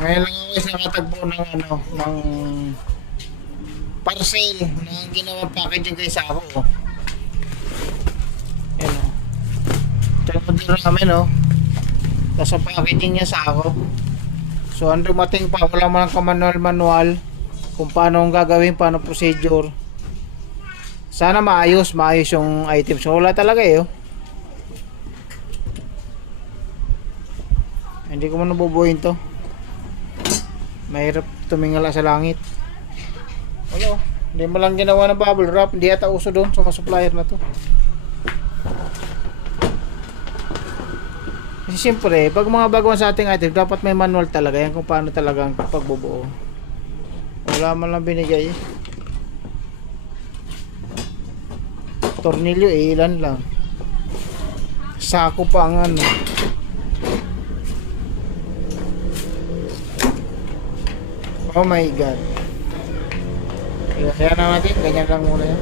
Ngayon lang ako isa nakatagpo ng ano, ng parcel na ginawa packaging kay Sako. Oh. Yan o. Tsaka din namin o. Tapos ang packaging niya Sako. So ang dumating pa, wala man ang manual kung paano ang gagawin, paano procedure. Sana maayos yung items. So wala talaga eh. Oh. Hindi ko man nabubuhin to. Mahirap tumingala sa langit. Wala oh. Hindi mo lang ginawa ng bubble wrap. Hindi yata uso doon sa mga supplier na to. Kasi siyempre, pag mga baguhan sa ating item, dapat may manual talaga yan kung paano talagang pagbubuo. Wala man lang binigay eh. Tornilyo eh, ilan lang. Sako pa ang ano. Oh my god. Kaya na natin, ganyan lang muna yan.